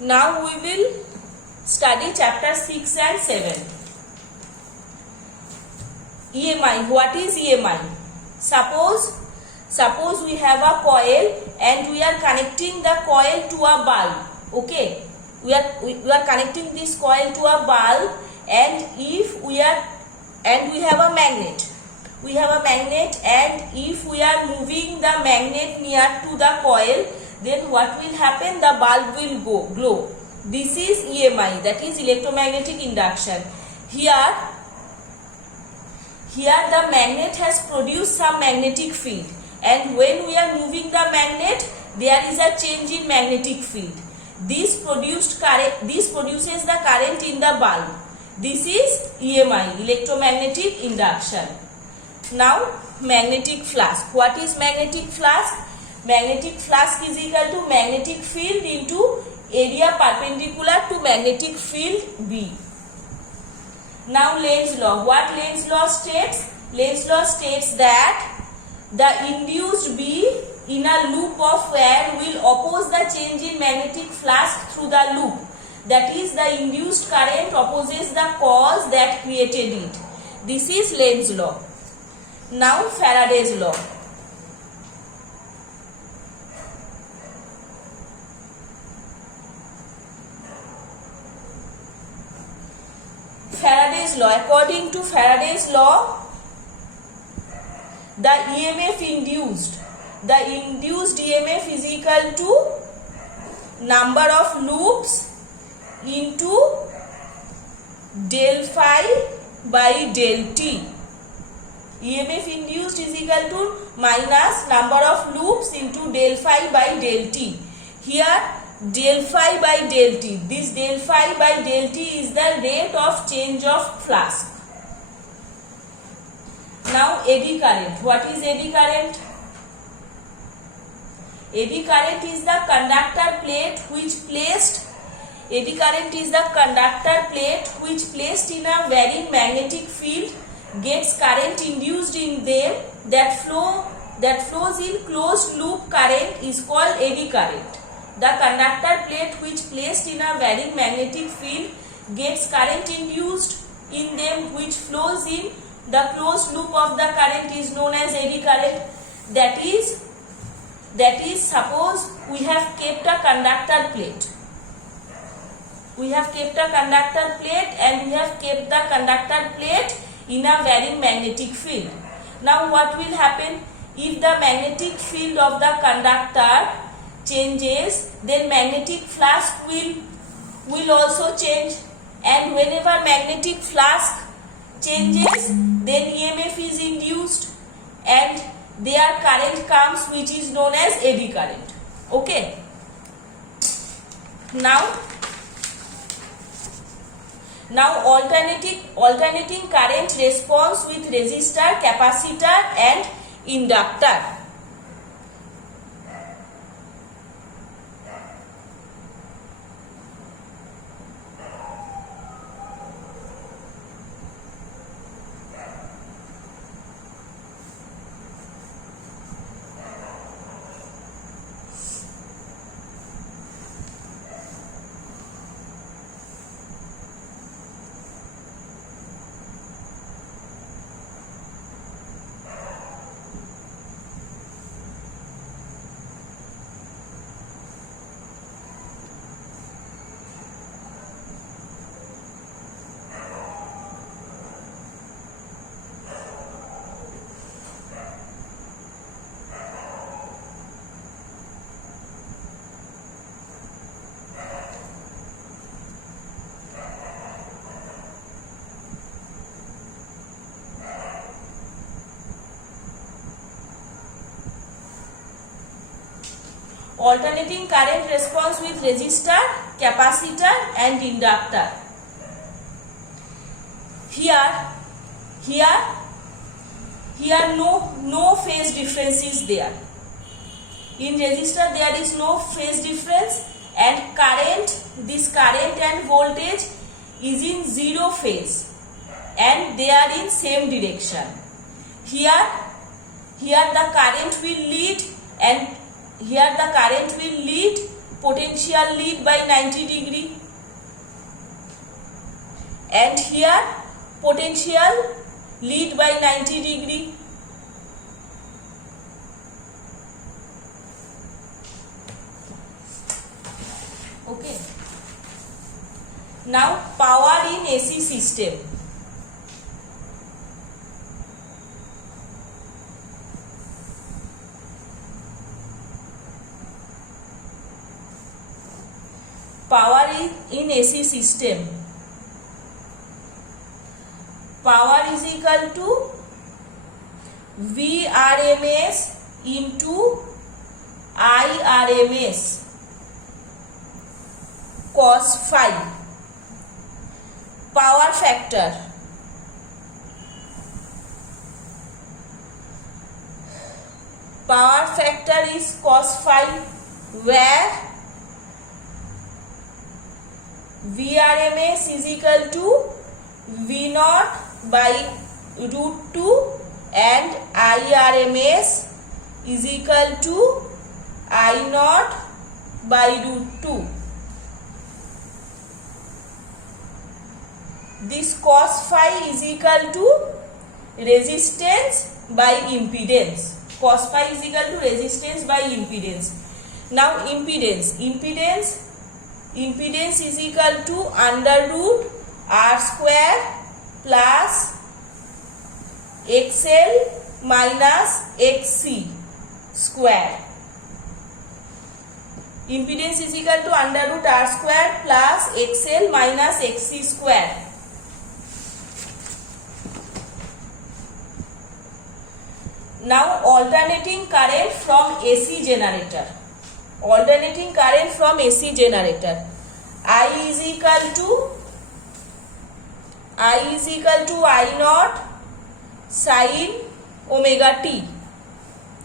Now we will study chapter 6 and 7. EMI. What is EMI? Suppose we have a coil and we are connecting the coil to a bulb. Okay, we are connecting this coil to a bulb, and if we have a magnet. We have a magnet, and if we are moving the magnet near to the coil, then what will happen? The bulb will glow. This is EMI, that is electromagnetic induction. Here the magnet has produced some magnetic field, and when we are moving the magnet, there is a change in magnetic field. This produces the current in the bulb. This is EMI, electromagnetic induction. Now magnetic flux. What is magnetic flux? Magnetic flux is equal to magnetic field into area perpendicular to magnetic field B. Now Lenz law. What Lenz law states? Lenz law states that the induced B in a loop of air will oppose the change in magnetic flux through the loop. That is, the induced current opposes the cause that created it. This is Lenz law. Now Faraday's law. Faraday's law. According to Faraday's law, the EMF induced EMF is equal to number of loops into del phi by del t. EMF induced is equal to minus number of loops into del phi by del t. Here del phi by del t. This del phi by del t is the rate of change of flux. Now eddy current. What is eddy current? Eddy current is the conductor plate which placed placed in a varying magnetic field gets current induced in them that flows in closed loop current is called eddy current. The conductor plate which placed in a varying magnetic field gets current induced in them which flows in the closed loop of the current is known as eddy current. That is, suppose we have kept a conductor plate. We have kept a conductor plate and we have kept the conductor plate in a varying magnetic field. Now what will happen? If the magnetic field of the conductor changes, then magnetic flux will also change, and whenever magnetic flux changes, then EMF is induced and their current comes, which is known as eddy current. Okay. Now alternating current response with resistor, capacitor and inductor. Alternating current response with resistor, capacitor and inductor. Here no phase difference is there. In resistor there is no phase difference, and this current and voltage is in zero phase and they are in same direction. Here the current will lead and here the current will lead potential lead by 90 degree, and here potential lead by 90 degree. Okay. Now power in AC system. Power in AC system. Power is equal to VRMS into IRMS cos phi. Power factor. Power factor is cos phi, where VRMS is equal to V naught by root 2 and IRMS is equal to I naught by root 2. This cos phi is equal to resistance by impedance. Cos phi is equal to resistance by impedance. Now impedance is equal to under root R square plus XL minus XC square. Impedance is equal to under root R square plus XL minus XC square. Now alternating current from AC generator. Alternating current from AC generator. I is equal to I naught sin omega t.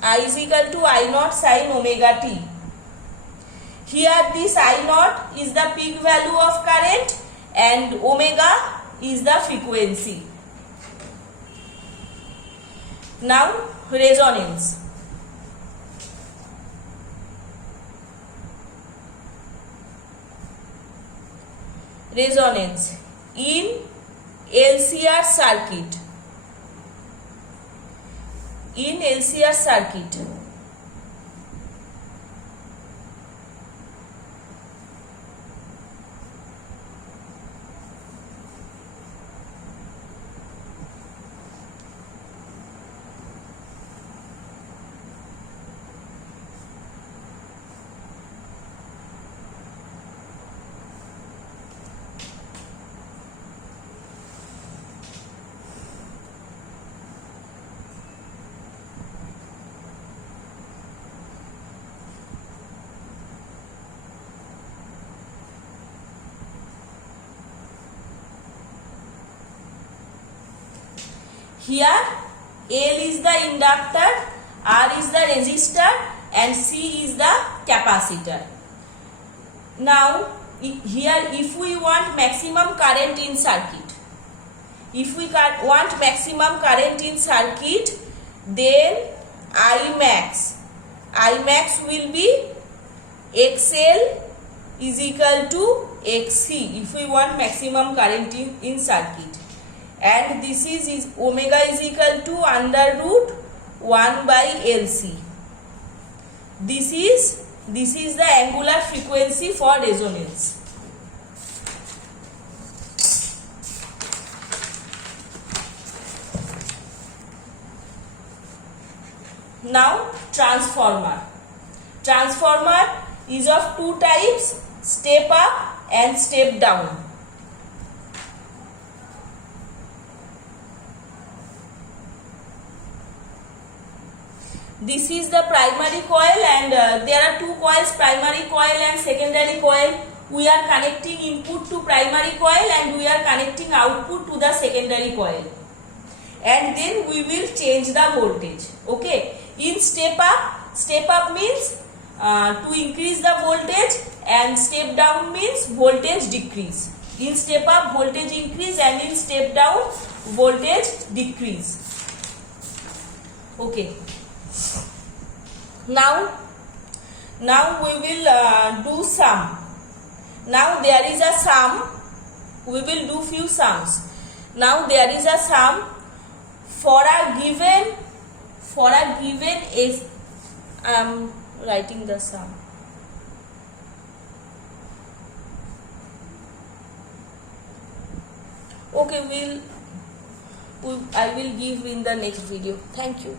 I is equal to I naught sin omega t. Here this I naught is the peak value of current and omega is the frequency. Now resonance. Resonance in LCR circuit. In LCR circuit, here L is the inductor, R is the resistor and C is the capacitor. Now here if we want maximum current in circuit, then Imax will be XL is equal to XC if we want maximum current in circuit. And this is omega is equal to under root 1 by LC. This is the angular frequency for resonance. Now transformer. Transformer is of two types, step up and step down. This is the primary coil and there are two coils, primary coil and secondary coil. We are connecting input to primary coil and we are connecting output to the secondary coil. And then we will change the voltage. Okay. In step up means to increase the voltage and step down means voltage decrease. In step up voltage increase and in step down voltage decrease. Okay. Now we will do sum. Now there is a sum. We will do few sums. Now there is a sum for a given is writing the sum. Okay, I will give in the next video. Thank you.